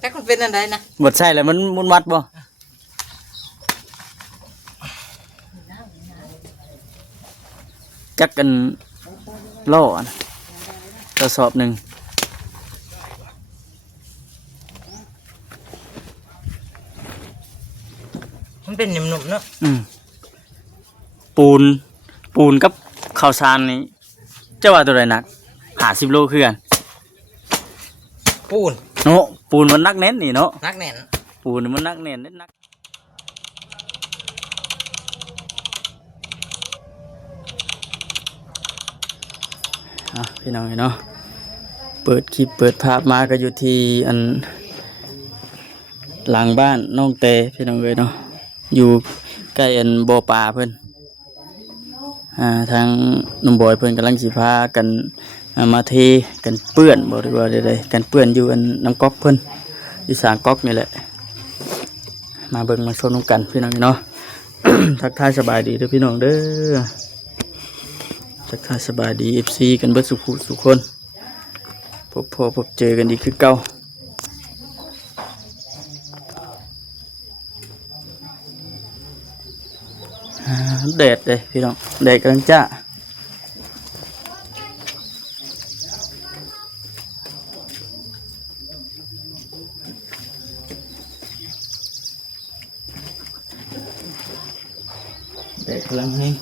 แต่มันเป็นอะไรนะบดใส่แล้วมันมุนมัดบ่จักกันล่อนะกระสอบหนึ่งมันเป็นหนุ่มๆเนาะปูนกับข้าวสารนี่เจ้าว่าตัวใดหนัก50 โลคือกันปูนเนาะปูนมันนักแน่นนี่เนาะนักแน่นปูนมันนักแน่นนิดนักพี่น้องเนาะเปิดคลิปเปิดภาพมาก็อยู่ที่อันหลังบ้านน้องเตพี่น้องเลยเนาะอยู่ใกล้อันบ่อปลาเพิ่นทางหนุ่มบอยเพิ่นกำลังสิพากันมาเทกันเปื้อนบ่ได้ว่าใดๆกันเปื้อนอยู่อันน้ำก๊อกเพิ่นอยู่สางก๊อกนี่แหละมาเบิ่งมาชมน้ำกันพี่น้องเนาะ ทักทายสบายดีเด้อพี่น้องเด้อทักทายสบายดี FC กันเบิดสุขคนพบเจอกันดีคือเก่าแดดเลยพี่น้องแดดกำลังจ้าแดดกำลังแห้ง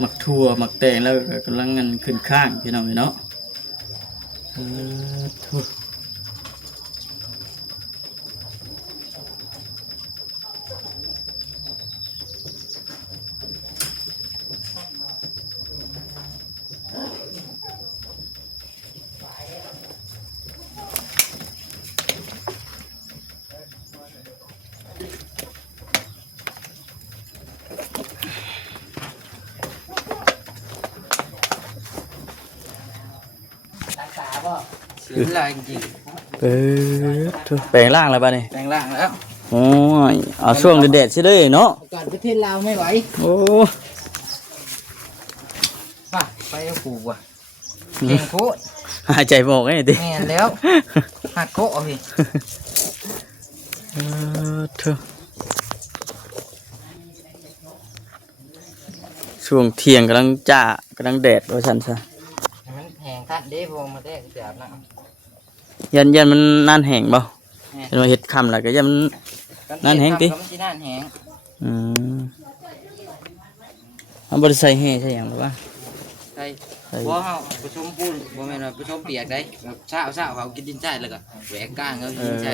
หมักถั่วหมักแตงแล้วกำลังงันขึ้นข้างพี่น้องเนาะถั่วคืออะไรจริงแปลงร่างแล้วป่ะนี่แปลงร่างแล้วโอ้ยเอาช่วงแดดๆใช่เลยเนาะการประเทศลาวไม่ไหวโอ้ไปเอาปูว่ะเก่งโคตรหายใจหมอกไงดิแม่นแล้วหักโคเอาพี่ช่วงเที่ยงกำลังจ้ากำลังแดดว่าฉันซะมันแห้งทัดเด้พอมาแดกเสียบนะยันมันนั่นแห้งบ่เห็นว่าเห็ดคำแล้วก็ยันนั่นแห้งตินั่นแห้งมันบริใส่แห่ใช่ยังหรือว่าใช่เพราะเขาผสมปูนบ่แม่นว่าผสมเปียกได้แบบเช้าเขากินดินใจแล้วก็แหวกก้างเขาดินใจ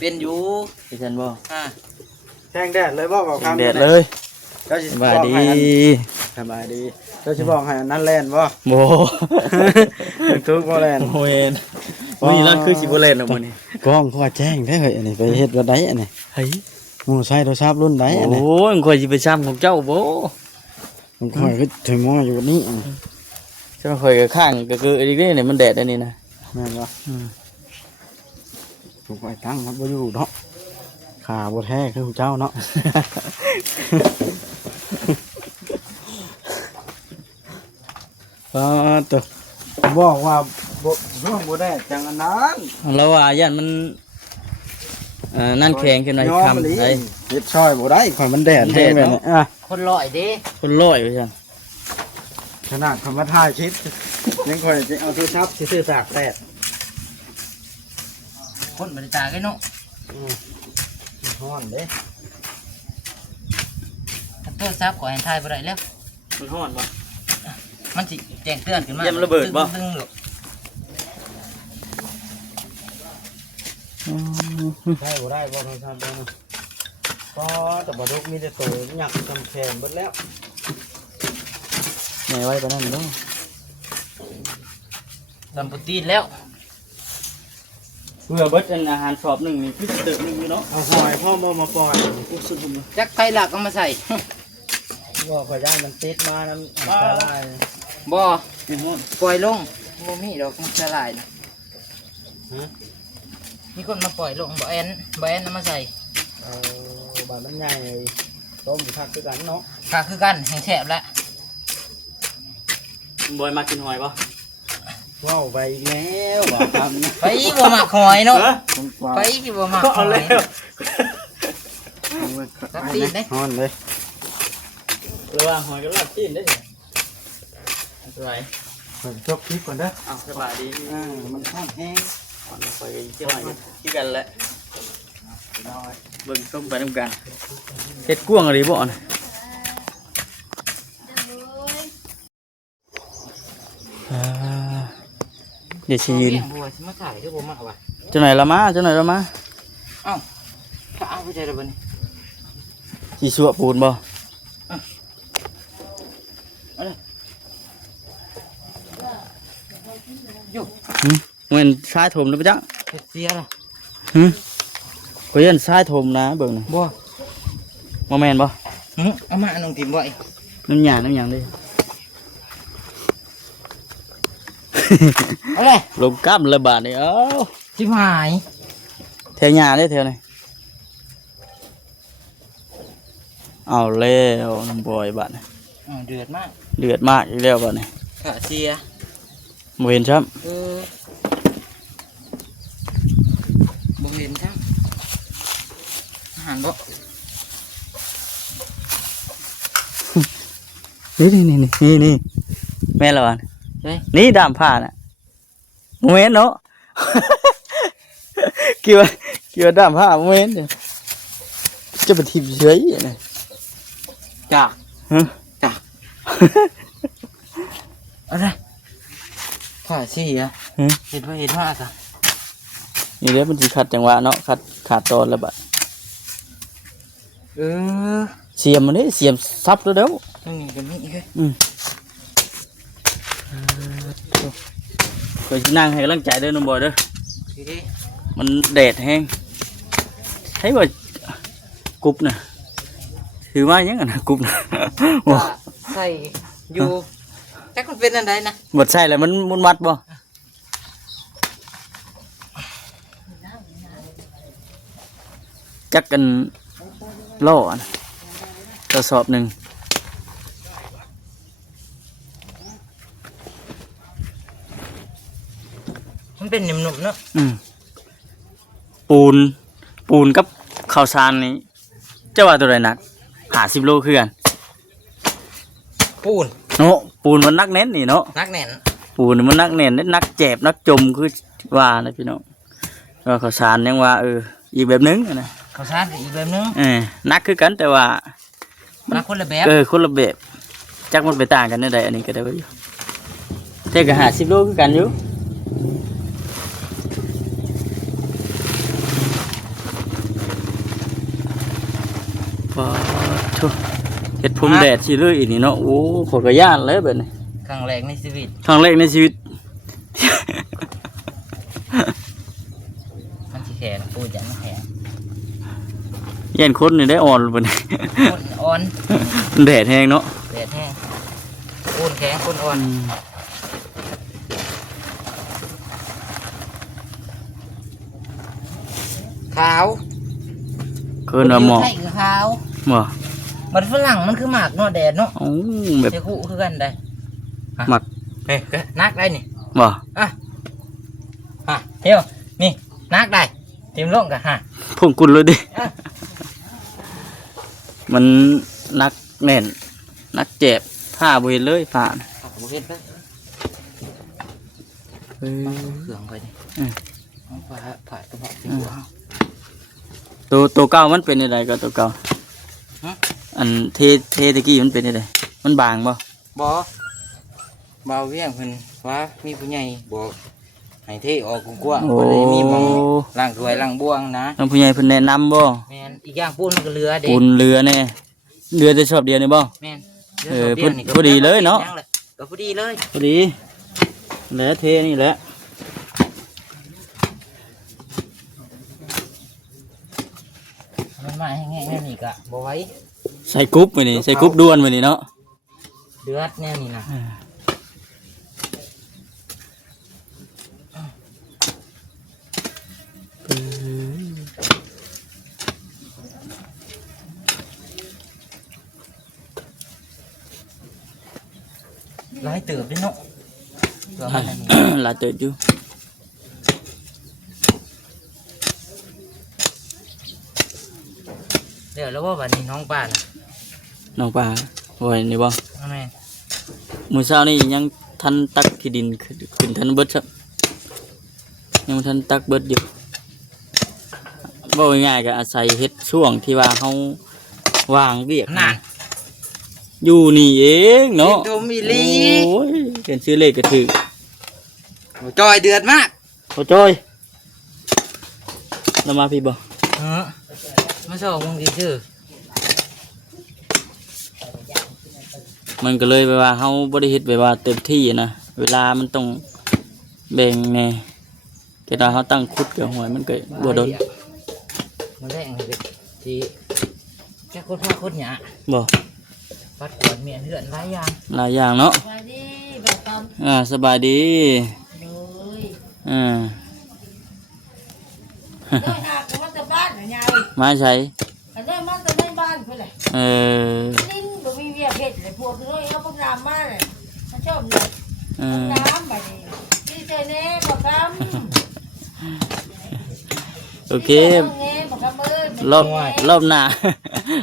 เป็นอยู่ที่ฉันบ่แห้งแดดเลยบอกแห้งแดดเลยสบายดีสบายดีเจ้าชิบอกให้นั่นแลนบ่โบทุกบ่แลนโมเอนนี่นั่นคือสิบ่แลนออกมานี่กล้องเขาแจ้งได้เฮ้ยอันนี้ไปเฮ็ดบ่ได้อันนี้เฮ้ยมูใช้โทรศัพท์รุ่นใดอันนี้โอ้ยข่อยสิไปซ้ำของเจ้าบ่มันข่อยก็ถึงมออยู่กับนี้เจ้าข่อยก็ข้างก็คืออีกนี่มันแดดอันนี้นะแม่นบ่ถูกไว้ตั้งมันบ่อยู่เนาะขาบ่แท้คือเจ้าเนาะตัวบอกว่าร่วงบ่ได้จังอันนั้นแล้วว่าย่านมันนั่นแข็งขึ้นมาอีกคำได้เฮ็ดช่อยบ่ได้ข่อยมันแดดแห้งแบบนี้คนลอยเด้คนลอยไปจังขนาดคำว่าถ่ายคลิปยังข่อยจะเอาโทรศัพท์ซื้อสากแดดคนบริจาคไอ้เนาะฮ้อนเด้โทรศัพท์ขอให้ถ่ายบ่ได้แล้วมันฮ้อนบ่มันสิแจ้งเตือนขึ้นมายังระเบิดบ่ได้บ่ได้บ่โทรศัพท์บ่ก็แต่บ่ทุกมีแต่ตัวหยักจำแขนเบิดแล้วแม่ไว้ปานนั้นเนาะตำปุตีนแล้วเพื่อเบิดเป็นอาหารสอบหนึ่งนี่คือเติมหนึ่งอยู่เนาะเอาหอยพ่อมาปล่อยจักไฟหลักเอามาใส่บ่ข่อยย่านมันติดมาน้ำตาลายบ่ปล่อยลงบ่มีดอกมันจะลายนะมีคนมาปล่อยลงบ่แอนเอามาใส่บาดมันใหญ่ต้มผักคือกันเนาะผักคือกันแห้งแฉบแล้ว บอยมากินหอยป่ะ ว้าวไปอีกแล้วว่าทำนะ ไปบ่มักหอยเนาะไปที่บ่มักห เอา อย แล้ว ตักตีนได้ ฮอนเลย ระวังหอยกับลาบจีนได้สิอะไร ผมจบคลิปก่อนเด้อ เอาสบายดี มันฮอนแห้ง ก่อนไปเที่ยวหอยที่กันแหละเบิ่งส้มไปน้ำกันเฮ็ดกุ้งอะไรบ่อนเดี๋ยวสิยืน บัวสิมาถ่ายด้วยบ่มักว่ะ เจ้าไหนละมาเจ้าไหนละมา ถ้าเอาไปใจละบัดนี้ สิสัวปูนบ่ อยู่ เหมือนทรายถมหรือเปล่าจ๊ะ เฮ็ดเสียล่ะ ก็ยันทรายถมนะเบิ่งนะ บ่ บ่แม่นบ่ เอามาน้องทิมบ่ไอ้ น้ำหยาน้ำหยางเด้ เอาเลย ลมกัระบาดนี่เอ้า ชิบหาย แถวหยาเด้แถวไหนเอาแล้วน้ำบอยบาดนี่ เดือดมาก เดือดมากอีกแล้วบาดนี่ ขาเสีย บ่เห็นครับ บ่เห็นครับอาหารบ่ นี่แม่นและบาด เฮ้ย นี่ดามผ้าน่ะโมเมนต์เนาะ คิดว่าดามผ้าโมเมนต์เนี่ยจะไปทิมเฉยเนี่ย จ้า ฮะ อะไรขาเสีย ฮะ เห็นว่าจ้ะ นี่เดี๋ยวมันสิขัดจังหวะเนาะขาดตอนแล้วบัด เสียมมันนี่เสียมซับแล้วเด้อ ตรงนี้ก็มีอีก ก็สินั่งให้กำลังใจเด้อน้องบอยเด้อ ทีนี้ มันแดดแห้งให้ว่ากรุบน่ะถือว่ายังไงนะกรุบน่ะ ใส่อยู่แต่มันเป็นอันใดนะ หมดใส่แล้วมันมุนมัดบ่จักกันล่อนะกระสอบหนึ่ง มันเป็นหนุ่มๆเนาะ ปูนกับข้าวสารนี่เจ้าว่าตัวใดหนัก50 โลคือกัน ปูน เนาะปูนมันนักเน้นนี่เนาะ นักแน่น ปูนมันนักเน้นนักเจ็บนักจมคือว่านะพี่น้องก็ข้าวสารยังว่าอีกแบบนึงนะ ข้าวสารก็อีกแบบนึง นักคือกันแต่ว่า นักคนละแบบ คนละแบบจักมันไปต่างกันได้ใดอันนี้ก็ได้อยู่แต่ก็50 โลคือกันอยู่ว้าวทุเฮ็ดผมแดดสิเลยอีนี่เนาะโอ้ขอยก็ย่านเลยแบบนี้ ครั้งแรกในชีวิต ครั้งแรกในชีวิต มันสิแข็งปูนจะมันแข็ง เย็นคนนี่ได้อ่อนบ่นี่ คนอ่อน แดดแห้งเนาะ แดดแห้งปูนแข็งคนอ่อนขาว เกินว่าหมอก ไทยคือขาว บ่ มันฝรั่งมันคือหมากเนาะแดดเนาะ โอ้แบบ เจ้าคู่คือกันได้ หมัก เฮ้ยนักได้นี่ บ่ เที่ยวนี่นักได้ทีมลงกันฮะ พุ่งกุนเลยดิ อ่ะ มันนักแน่นนักเจ็บผ้าบ่เห็นเลยผ้าน่ะ บุเห็นไปเครื่องไปดิผ่ากระเพาะที่หัว ตัวเก่ามันเป็นยังไงก็ตัวเก่า ฮะ อันเทตะกี้มันเป็นยังไงมันบางบ่ บ่เบาเวียงเพิ่นว่ามีผู้ใหญ่บอกให้เทออกกว้างๆบ่ได้มีหมองล้างถ้วยล้างบ่วงนะ น้องผู้ใหญ่เพิ่นแนะนำบ่ แม่นอีกอย่างปูนมันก็เหลือเด้ ปูนเรือแน่เรือจะชอบเดียวนี่บ่ แม่น พอดีเลยเนาะ ก็พอดีเลย พอดีแล้วเทนี่แหละ มันมาให้แง่ๆนี่ก็บ่ไหว้ ใส่กรุ๊ปไปนี่ใส่กรุ๊ปด้วนไปนี่เนาะ เดือดแน่นี่นะหลายเติบเด้เนาะ ตัวมันอันนี้ หลายเติบอยู่ เดี๋ยวแล้วว่าวันนี้น้องป้าน่ะ น้องปลาบ่อยนี่บ่ เอาแม่ มื้อเช้านี่ยังทันตักขี้ดินขึ้นทันเบิดครับยังบ่ทันตักเบิดอยู่บ่ง่ายๆก็อาศัยเฮ็ดช่วงที่ว่าเฮาวางเวียก น่ะ อยู่นี่เองเนาะ โดมิลี โอ้ยเขียนชื่อเลขก็ถูก จอยเดือดมาก โอ้จ้อยเรามาพี่บ่ มาสอบมึงดีชื่อ มันก็เลยไปว่าเฮาบ่ได้เฮ็ดไปว่าเต็มที่นะเวลามันต้องแบ่งแน่แต่ถ้าเฮาตั้งคุดกับหวยมันก็บ่โดน มันได้อันเด็กที่แค่คนพาคนหยา บ่ ปัดขวดเมียนเหือนหลายอย่าง หลายอย่างเนาะ สวัสดีแบบตอม สบายดี เลย อ่า เดินหากมาแต่บ้านเหรอยาย มาใช้ เดินมาแต่ในบ้านเพื่อนเลย เออ ลิ้นบ่มีเวียเผ็ดเลยพวกเลยเขาพวกน้ำมาเลยเขาชอบเลย เออ น้ำแบบนี้ที่เจอเน่บอกคำ โอเค เน่บอกคำเอ้ย รอบหน้า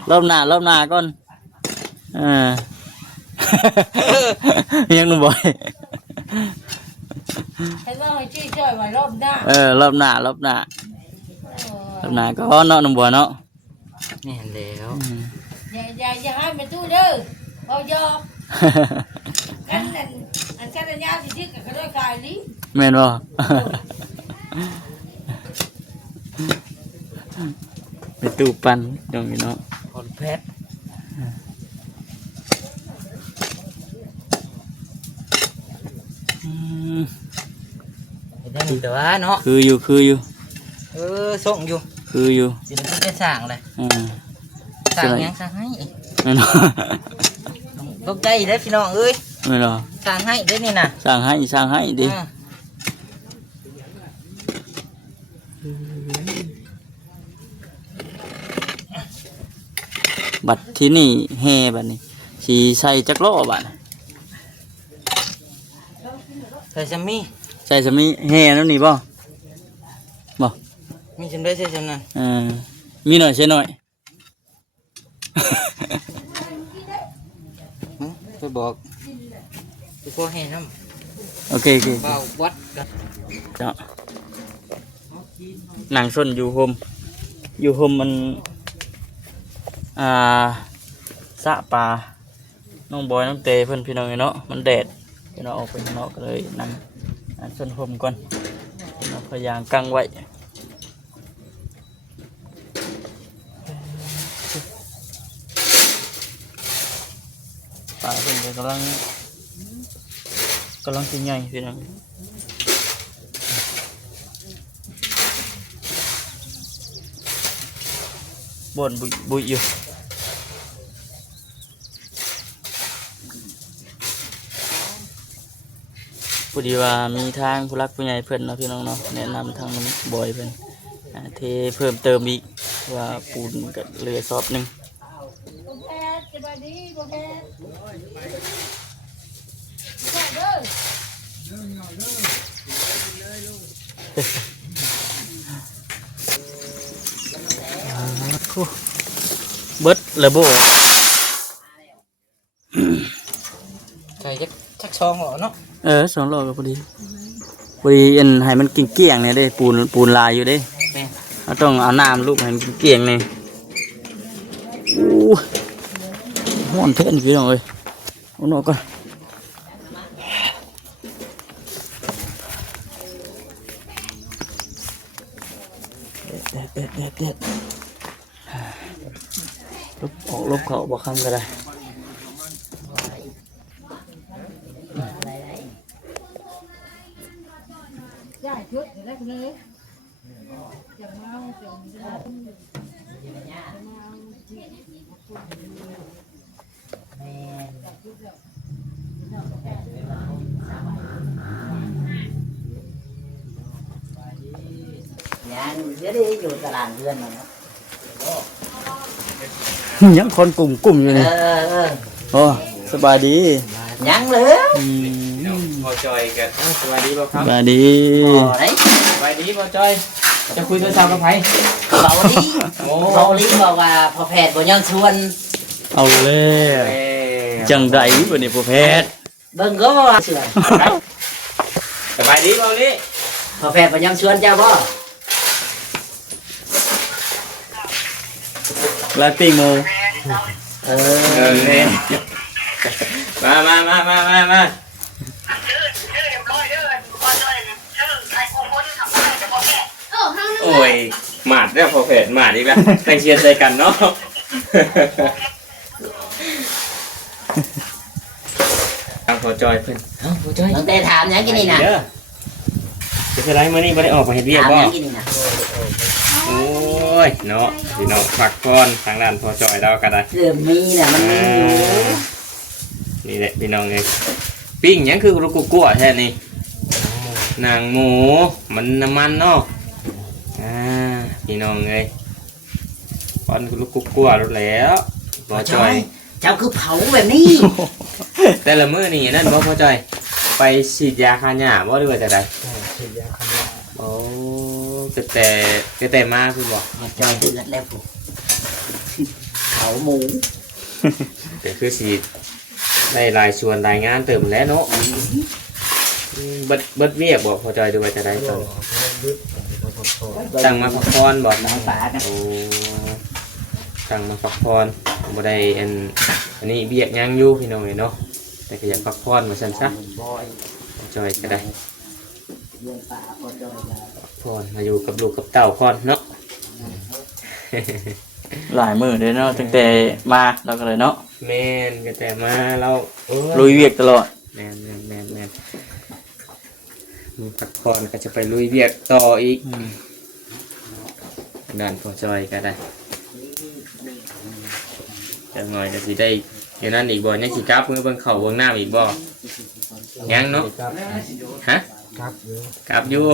รอบหน้าก่อนอ่า ยังหนุ่มบ่อย เห็นว่าให้ชี้ช่วยไว้รอบหน้าร อบหน้ารอบหน้าก็เนาะหนุ่มบ่อยเนาะ นี่เห็นแล้ว อย่าให้มันตู้เด้อเอายอกันนั่นอันกันยาสิชื่อกับเขาด้วยกายลิ้น แม่นบ่ ไปตู้ปันตรงนี้เนาะ คนเพชรได้แต่ว่าเนาะ คืออยู่ ส่งอยู่ สิมันจะสั่งเลย อ่า สั่งยังสั่งให้ แม่นบ่ ตกใจได้พี่น้องเอ้ย แม่นบ่ สั่งให้ได้นี่นะ สร้างให้ดิ บัดที่นี่แห่บัดนี้สีใส่จักรล้อบัดน่ะ ใส่ซัมมี่ ใส่สมีแห่นั่นนี่บ่บ่ มีจำได้ใช่จำนั้น มีหน่อยใช่หน่อย ไปบอกไปพวกให้น้ โอเค ำเบาวัดกัน เจ้าหนังส้นอยู่โฮมมันสะปลาน้องบอยน้องเตเพื่อนพี่น้องเนาะมันแดดพี่น้องออกไปข้างนอกก็เลยนั่งส้นโฮมก่อนพี่น้องพยายามกังไว้ปลาเพิ่นก็กำลังกินใหญ่พี่น้องบ่นบุยอยู่พอดีว่ามีทางผู้รักผู้ใหญ่เพิ่นเนาะพี่น้องเนาะแนะนำทางน้ำบอยเพิ่นเทเพิ่มเติมอีกว่าปูนกับเรือซอบหนึง บ่แพ้สบายดีบ่แพ้ใช่เด้อ เบิดเลยโบ ใส่ชักซองเหรอเนาะ 2 รอบก็พอดีอันให้มันเกลี้ยงๆเนี่ยเด้ปูนลายอยู่เด้ แม่ เราต้องเอาน้ำลูกให้มันเกลี้ยงนี่อู้ห้อนเท่นพี่น้องเอ้ยเอาหน่อยก่อนเด็ดลบเขาบอกคำก็ได้ ได้ชุดได้คนเลยอย่างเมาจังจะ ยังเดี๋ยวได้อยู่ตลาดเดือนมาเนาะ ยังคนกลุ่มอยู่นี่โอ้สบายดี ยังเลย อืม พอจอยกันสวัสดีบ่ครับ สวัสดี บ่ได้ สวัสดีพอจอยจะคุยโทรศัพท์กับไผ เบาลีเบาลีบอกว่าพอแพทย์บ่ยังชวน เอาแล้วจังไดบัดนี้พ่อแพทย์ เบิ่งก็ว่าเชื่อ สบายดีเบาลิ พอแพทย์บ่ยังชวนเจ้าบ่ ลาปิ้งหมู เอ เนี่ยมา โอ้ยหมาดแล้วพอเพจหมาดอีกแล้วแต่งเชียร์ใจกันเนาะทางพอจอยเพิ่นเอ้าพอจอย น้องเต้ถามหยังกินนี่น่ะ เด้อจะไรมื้อนี้บ่ได้ออกมาเฮ็ดเวียก ถาม บ่ หยังกินนี่น่ะ โอ้ยเนาะพี่น้องพักก่อนทางด้านพอจอยเราก็ได้ เริ่มมีน่ะมันมีอยู่ นี่แหละพี่น้องเอ้ยปิ้งหยังคือลูกกัวแท้นี่นางหมูมันน้ำมันเนาะพี่น้องเอ้ยป้อนลูกกัวรู้แล้วพอจอย เจ้าคือเผาแบบนี้ แต่ละมื้อนี่นั่นบ่พอจอยไปฉีดยาฆ่าหญ้าบ่หรือว่าจะได้ ฉีดยาคันยา โอ้แต่มาคือบ่ มาจอยเดือดแล้วผู้เผาหมู ก็คือสิได้รายส่วนรายงานเติมแล้วเนาะเบิดเวียกบ่พอจอยดูว่าจะได้ตอนตั้งมาพักผ่อนบ่ น้องปลากัน โอ้ตั้งมาพักผ่อนบ่ได้อันนี้เวียกยังอยู่พี่น้องเอ้ยเนาะแต่ก็อยากพักผ่อนว่าซั่นซะ บอย พอจอยก็ได้ เรื่องปลาพอจอยแล้ว พรมาอยู่กับลูกกับเต่าพรเนาะ หลายมื้อเด้เนาะตั้งแต่มาเราก็เลยเนาะ แม่นก็แต่มาเราโอ้ ลุยเวียกตลอด แม่นมีพักผ่อนก็จะไปลุยเวียกต่ออีกด้านพอจอยก็ได้จะหน่อยก็สิได้เดี๋ยวนั้นอีกบ่ยังสิกลับมือเบิ่งเข่าเบิ่งหน้าอีกบ่ยังเนาะ ครับ ฮะ ครับอยู่ กลับอยู่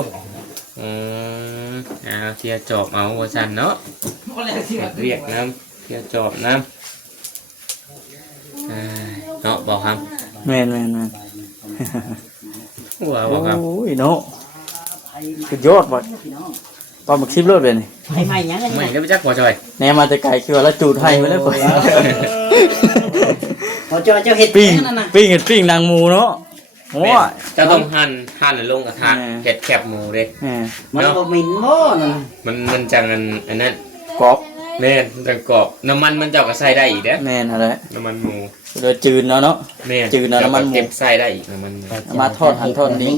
เทียจอบเอาว่าซั่นเนาะเรียกน้ำเทียจอบน้ำเนาะบอกครับ แม่น หัวบอกครับ โอ้ยเนาะสุดยอดว่ะตอนมาคลิปรถเลยนี่ ไม่หยังกัน ไม่ นี่ ได้ไปจักหัวจอย แหนมาแต่ไกลคือว่าแล้วจูดให้ไปเลยป่ะ พอจอยเจ้าเฮ็ด ปิ้ง นั่นน่ะ ปิ้งเห็ดปิ้งนางหมูเนาะโอ้ย จะต้องหั่นลงกระทะ แม่ เห็ดแคบหมูเด้ แหม มันบ่มินบ่นั่น มันจังอันนั้น กรอบ แม่นมันจังกรอบน้ำมันมันเจ้าก็ใส่ได้อีกเด้อ แม่นอะไร น้ำมันหมู เดือจืดเนาะ แม่น จืดนะน้ำมันหมู เก็บใส่ได้อีกน้ำมันหมู เอามาทอดหั่นทอดดี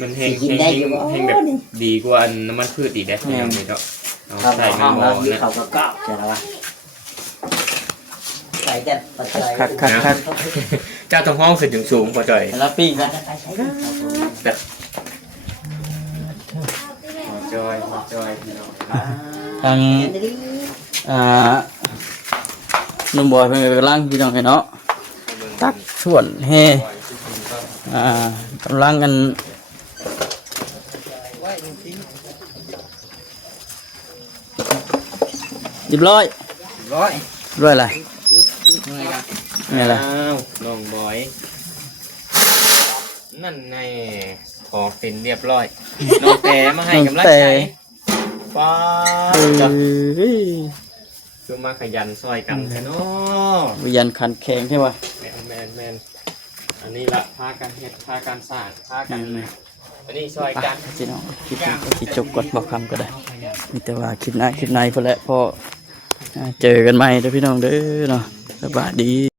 มันแห้ สิกินได้อยู่บ่ แห้งแบบดีกว่าอันน้ำมันพืชอีกเด้อ แม่น นี่เนาะเอา เขา ใส่ ห้ ใน อง หม้อ เราที่ นะ เขาก็กรอบใช่ไหมวะใส่แต่ปัจจัย คัก เจ้าต้องห้องขึ้นถึงสูงพอจอย แล้วปิ้งนะ พอจอยพี่น้อง ทางนุ่มบอยเพิ่นกำลังพี่น้องเนาะตักส่วนเฮกำลังกันเรียบร้อย ร้อย ร้อยอะไรนี่อะไร อ้าวน้องบอย นั่นไงขอเป็นเรียบร้อย น้องแต่มาให้กำลังใจป้าจ้ะคือมาขยันซอยกันแท้เนาะ วิญญาณขันแข็งใช่ป่ะ แมนอันนี้ละพากันเฮ็ดพากันสร้างพากันอันนี้ซอยกัน พี่น้องคลิปนี้ก็สิจบก่อนบอกคำก็ได้มีแต่ว่าคลิปหน้าคลิปในพอแหละพอเจอกันใหม่เด้อพี่น้องเด้อเนาะสวัสดี